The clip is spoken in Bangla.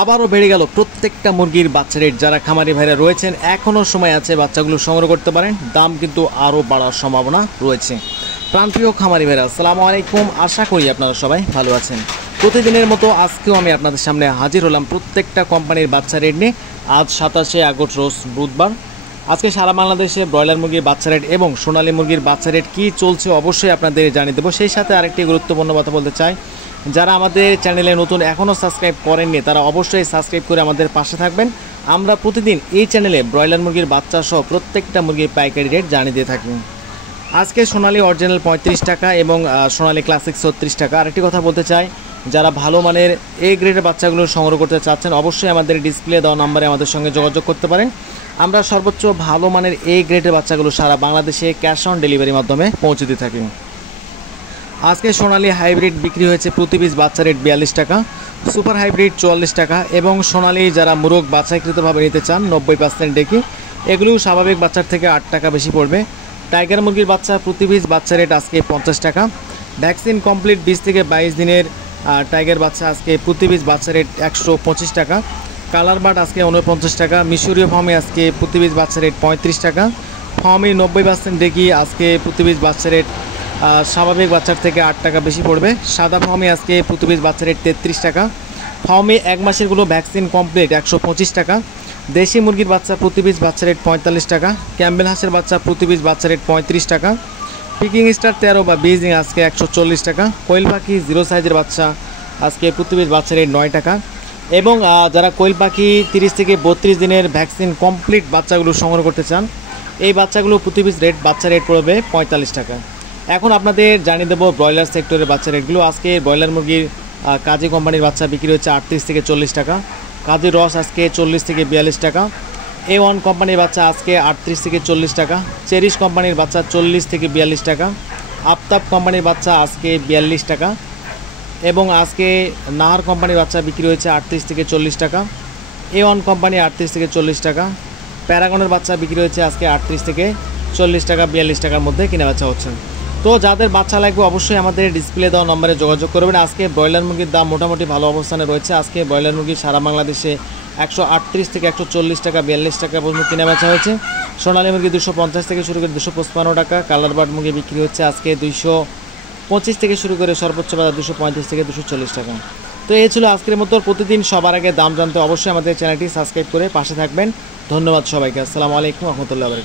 আবারও বেড়ে গেল প্রত্যেকটা মুরগির বাচ্চা রেট। যারা খামারি ভাইরা রয়েছেন এখনও সময় আছে, বাচ্চাগুলো সংগ্রহ করতে পারেন, দাম কিন্তু আরও বাড়ার সম্ভাবনা রয়েছে। প্রাণপ্রিয় খামারি ভাইরা আসসালামু আলাইকুম, আশা করি আপনারা সবাই ভালো আছেন। প্রতিদিনের মতো আজকেও আমি আপনাদের সামনে হাজির হলাম প্রত্যেকটা কোম্পানির বাচ্চা রেট নিয়ে। আজ 27শে আগস্ট রোজ বুধবার। আজকে সারা বাংলাদেশে ব্রয়লার মুরগির বাচ্চা রেট এবং সোনালী মুরগির বাচ্চা রেট কী চলছে অবশ্যই আপনাদের জানিয়ে দেবো। সেই সাথে আরেকটি গুরুত্বপূর্ণ কথা বলতে চাই, যারা আমাদের চ্যানেলে নতুন এখনও সাবস্ক্রাইব করেননি তারা অবশ্যই সাবস্ক্রাইব করে আমাদের পাশে থাকবেন। আমরা প্রতিদিন এই চ্যানেলে ব্রয়লার মুরগির বাচ্চা সহ প্রত্যেকটা মুরগির পাইকারি রেট জানিয়ে দিয়ে থাকি। আজকে সোনালী অরিজিনাল 35 টাকা এবং সোনালী ক্লাসিক 36 টাকা। আরেকটি কথা বলতে চাই, যারা ভালো মানের এ গ্রেডের বাচ্চাগুলো সংগ্রহ করতে চাচ্ছেন অবশ্যই আমাদের ডিসপ্লে দেওয়া নাম্বারে আমাদের সঙ্গে যোগাযোগ করতে পারেন। আমরা সর্বোচ্চ ভালো মানের এ গ্রেডের বাচ্চাগুলো সারা বাংলাদেশে ক্যাশ অন ডেলিভারির মাধ্যমে পৌঁছে দিয়ে থাকি। আজকে সোনালী হাইব্রিড বিক্রি হয়েছে প্রতি পিস বাচ্চা রেট 42 টাকা, সুপার হাইব্রিড 44 টাকা এবং সোনালী যারা মুরগ বাছাইকৃতভাবে নিতে চান 90% ডেকি, এগুলোও স্বাভাবিক বাচ্চার থেকে 8 টাকা বেশি পড়বে। টাইগার মুরগির বাচ্চা প্রতি পিস বাচ্চা রেট আজকে 50 টাকা। ভ্যাকসিন কমপ্লিট 20 থেকে 22 দিনের টাইগার বাচ্চা আজকে প্রতি পিস বাচ্চা রেট 125 টাকা। কালার বার্ড আজকে 49 টাকা। মিশরীয় ফার্মে আজকে প্রতি পিস বাচ্চা রেট 35 টাকা। ফার্মে 90% ডেকি আজকে প্রতি পিস বাচ্চা রেট স্বাভাবিক বাচ্চার থেকে 8 টাকা বেশি পড়বে। সাদা ফার্মে আজকে প্রতি পিস বাচ্চা রেট 33 টাকা। ফার্মে 1 মাসেরগুলো ভ্যাকসিন কমপ্লিট 125 টাকা। দেশি মুরগির বাচ্চা প্রতি পিস বাচ্চা রেট 45 টাকা। ক্যাম্বেল হাঁসের বাচ্চা প্রতি পিস বাচ্চা রেট 35 টাকা। পিকিং স্টার 13 বা বেজিং আজকে 140 টাকা। কোয়েল পাখি 0 সাইজের বাচ্চা আজকে প্রতি পিস বাচ্চা রেট 9 টাকা। এবং যারা কোয়েল পাখি 30 থেকে 32 দিনের ভ্যাকসিন কমপ্লিট বাচ্চাগুলো সংগ্রহ করতে চান এই বাচ্চাগুলো প্রতি পিস বাচ্চা রেট পড়বে 45 টাকা। এখন আপনাদের জানিয়ে দেবো ব্রয়লার সেক্টরের বাচ্চা রেটগুলো। আজকে ব্রয়লার মুরগির কাজী কোম্পানির বাচ্চা বিক্রি হচ্ছে 38 থেকে 40 টাকা। কাজী রস আজকে 40 থেকে 42 টাকা। A1 কোম্পানির বাচ্চা আজকে 38 থেকে 40 টাকা। চেরিশ কোম্পানির বাচ্চা 40 থেকে 42 টাকা। আফতাব কোম্পানির বাচ্চা আজকে 42 টাকা। এবং আজকে নাহার কোম্পানির বাচ্চা বিক্রি হয়েছে 38 থেকে 40 টাকা। A1 কোম্পানি 38 থেকে 40 টাকা। প্যারাগনের বাচ্চা বিক্রি হয়েছে আজকে 38 থেকে 40 টাকা, 42 টাকার মধ্যে কিনে বাচ্চা হচ্ছে। তো যাদের বাচ্চা লাগবে অবশ্যই আমাদের ডিসপ্লে দেওয়া নম্বরে যোগাযোগ করবেন। আজকে ব্রয়লার মুরগির দাম মোটামুটি ভালো অবস্থানে রয়েছে। আজকে ব্রয়লার মুরগি সারা বাংলাদেশে 138 থেকে 140 টাকা, 42 টাকা পর্যন্ত কিনে বেচা হয়েছে। সোনালী মুরগি 250 থেকে শুরু করে 255 টাকা। কালার বার্ড মুরগি বিক্রি হচ্ছে আজকে 225 থেকে শুরু করে সর্বোচ্চ বাজার 235 থেকে 240 টাকা। তো এই ছিল আজকের মতো। প্রতিদিন সবার আগে দাম জানতে অবশ্যই আমাদের চ্যানেলটি সাবস্ক্রাইব করে পাশে থাকবেন। ধন্যবাদ সবাইকে। আসসালামু আলাইকুম রহমতুল্লাহ।